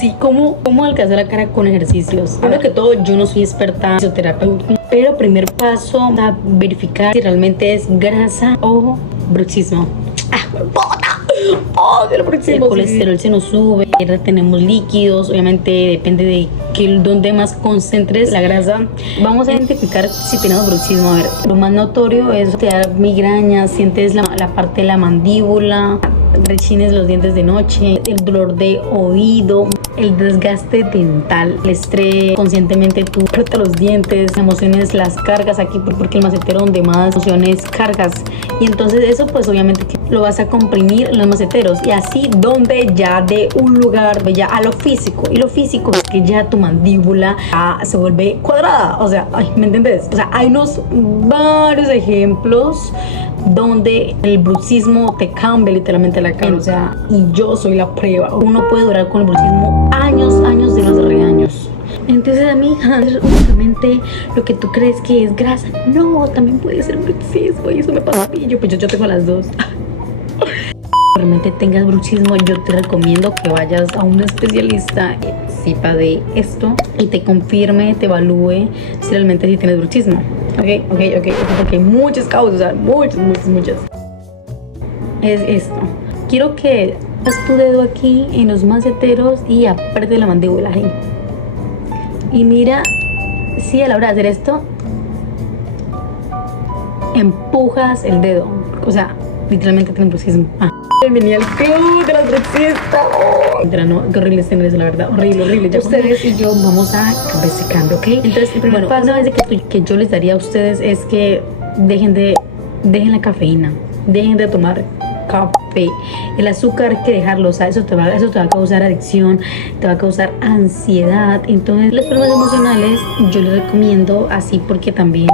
Sí, ¿cómo alcanzar la cara con ejercicios? Primero que todo, yo no soy experta en fisioterapia, pero primer paso a verificar si realmente es grasa o bruxismo. Oh, el colesterol se nos sube, retenemos líquidos, obviamente depende de dónde más concentres la grasa. Vamos a identificar si tenemos bruxismo. A ver, lo más notorio es te da migrañas, sientes la parte de la mandíbula, rechines los dientes de noche, el dolor de oído, el desgaste dental, el estrés, conscientemente tú apretas los dientes, emociones las cargas aquí porque el macetero donde más emociones cargas, y entonces eso pues obviamente lo vas a comprimir en los maceteros, y así donde ya de un lugar ya a lo físico, y lo físico es que ya tu mandíbula se vuelve cuadrada, o sea, ¿me entiendes? O sea, hay varios ejemplos donde el bruxismo te cambia literalmente la cara, o sea, y yo soy la prueba. Uno puede durar con el bruxismo años de los regaños. Entonces, amiga, justamente lo que tú crees que es grasa, no, también puede ser bruxismo, y eso me pasa a mí. Yo tengo las dos. Realmente tengas bruxismo, yo te recomiendo que vayas a un especialista que sepa de esto y te confirme, te evalúe si realmente sí tienes bruxismo. Ok, porque hay muchas causas, muchas. Es esto. Quiero que haz tu dedo aquí en los maceteros y apriete la mandíbula ahí. Y mira, si a la hora de hacer esto, empujas el dedo. O sea, literalmente tienes bruxismo. Bienvenida al club de las bruxistas. No, qué horrible este es la verdad, horrible. Ya ustedes y yo vamos a cambiar ese cambio, ¿ok? Entonces, el primer paso que yo les daría a ustedes es que dejen la cafeína, dejen de tomar café. El azúcar hay que dejarlo, o sea, eso te va a causar adicción, te va a causar ansiedad. Entonces, los problemas emocionales yo les recomiendo así, porque también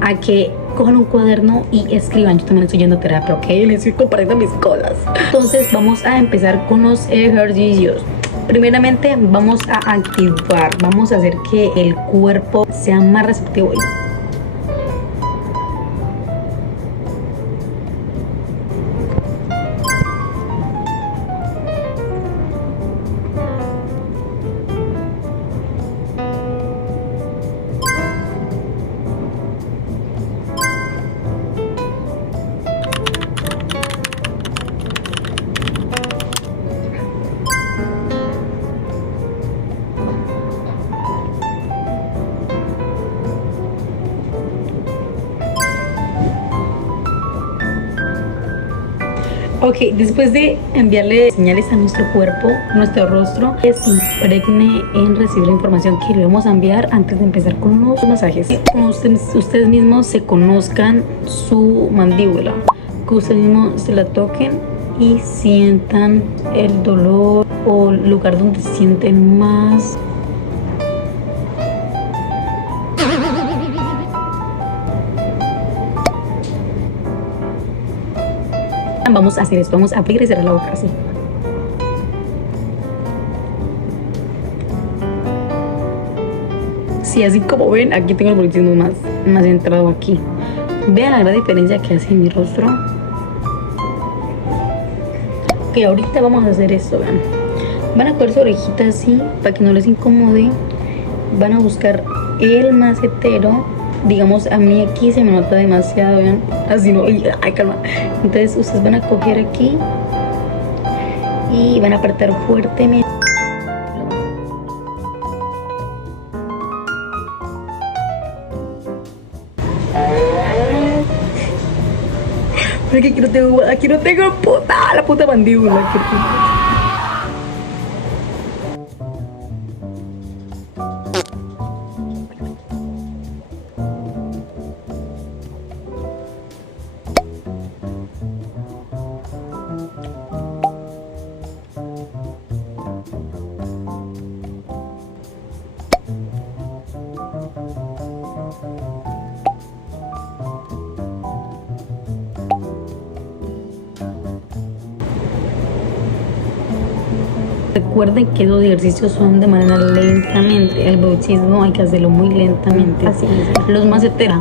a que cojan un cuaderno y escriban. Yo también estoy yendo a terapia, ok, les estoy compartiendo mis cosas. Entonces vamos a empezar con los ejercicios. Primeramente vamos a activar, vamos a hacer que el cuerpo sea más receptivo. Ok, después de enviarle señales a nuestro cuerpo, nuestro rostro, que se impregne en recibir la información que le vamos a enviar antes de empezar con unos masajes. Como ustedes mismos se conozcan su mandíbula, que ustedes mismos se la toquen y sientan el dolor o el lugar donde sienten más. Vamos a hacer esto, vamos a abrir y cerrar la boca así. Sí, así como ven, aquí tengo el bruxismo más entrado aquí. Vean la gran diferencia que hace en mi rostro. Ok, ahorita vamos a hacer esto, vean. Van a coger su orejita así, para que no les incomode. Van a buscar el macetero. Digamos, a mí aquí se me nota demasiado, vean. Así no, ay, calma. Entonces ustedes van a coger aquí y van a apretar fuertemente. Porque aquí no tengo la puta mandíbula. Recuerden que los ejercicios son de manera lentamente. El bruxismo hay que hacerlo muy lentamente. Así es. Los maceteros.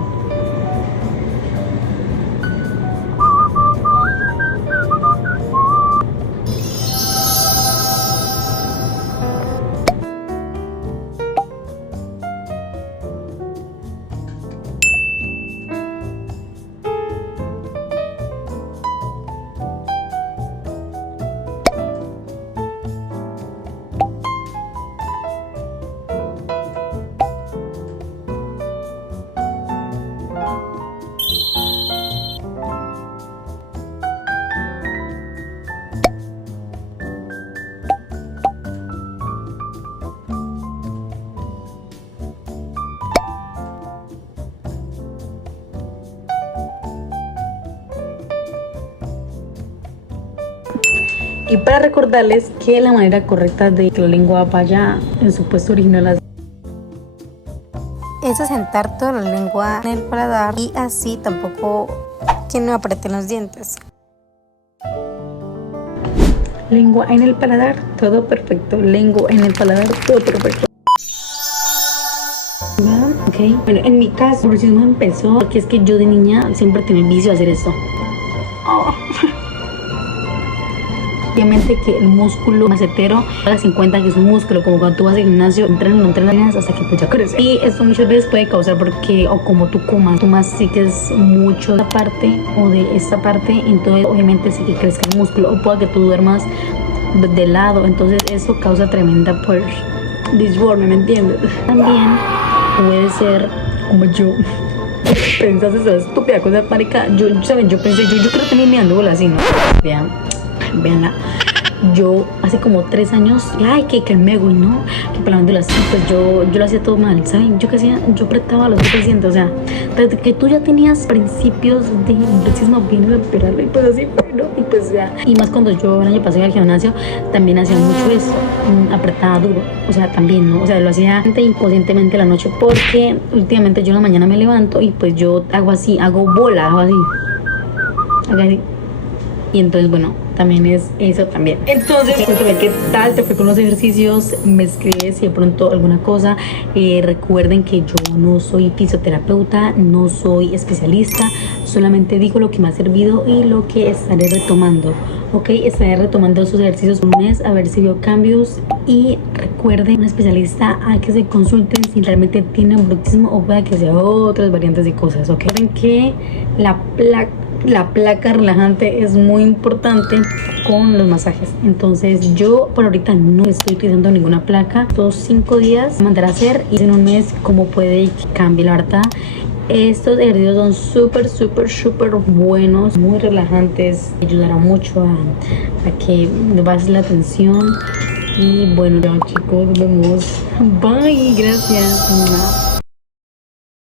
Y para recordarles que la manera correcta de que la lengua vaya en su puesto original es sentar toda la lengua en el paladar y así tampoco que no aprieten los dientes. Lengua en el paladar, todo perfecto. Lengua en el paladar, todo perfecto. Ok, bueno, en mi caso, el bruxismo empezó porque es que yo de niña siempre tenía el vicio de hacer esto. Oh. Obviamente que el músculo macetero, hagas en cuenta que es un músculo, como cuando tú vas al gimnasio, entrenas hasta que pues ya crece. Y esto muchas veces puede causar porque, o como tú mastiques mucho esta parte o de esta parte, entonces obviamente sí que crezca el músculo, o pueda que tú duermas de lado, entonces eso causa tremenda pues disforme, ¿me entiendes? También puede ser como yo. Pensaste esa estúpida cosa, marica. Yo pensé, yo creo que tenía mirando bola así, ¿no? Veanla. Yo hace como 3 años, ay, que me güey, ¿no? Que pelando las pues yo lo hacía todo mal, ¿saben? Yo que hacía, yo apretaba los pacientes, o sea, desde que tú ya tenías principios de bruxismo, vino a operarlo y pues así, bueno, y pues ya. Y más cuando yo el año pasado iba al gimnasio, también hacía mucho eso, apretaba duro, o sea, también, ¿no? O sea, lo hacía inconscientemente la noche porque últimamente yo en la mañana me levanto y pues yo hago así, hago bola, hago así. Y entonces, bueno, también es eso también. Entonces, cuéntame qué tal te fue con los ejercicios, me escribes si de pronto alguna cosa. Recuerden que yo no soy fisioterapeuta, no soy especialista, solamente digo lo que me ha servido y lo que estaré retomando. Ok, estaré retomando esos ejercicios un mes a ver si veo cambios. Y recuerden, un especialista a que se consulten si realmente tienen bruxismo o pueda que sea otras variantes de cosas. Ok, recuerden que la placa relajante es muy importante con los masajes. Entonces yo por ahorita no estoy utilizando ninguna placa. Todos 5 días mandaré a hacer y en un mes como puede que cambie. La verdad, estos ejercicios son súper buenos, muy relajantes, ayudará mucho a que bajes la tensión. Y bueno, chicos, nos vemos. Bye, gracias.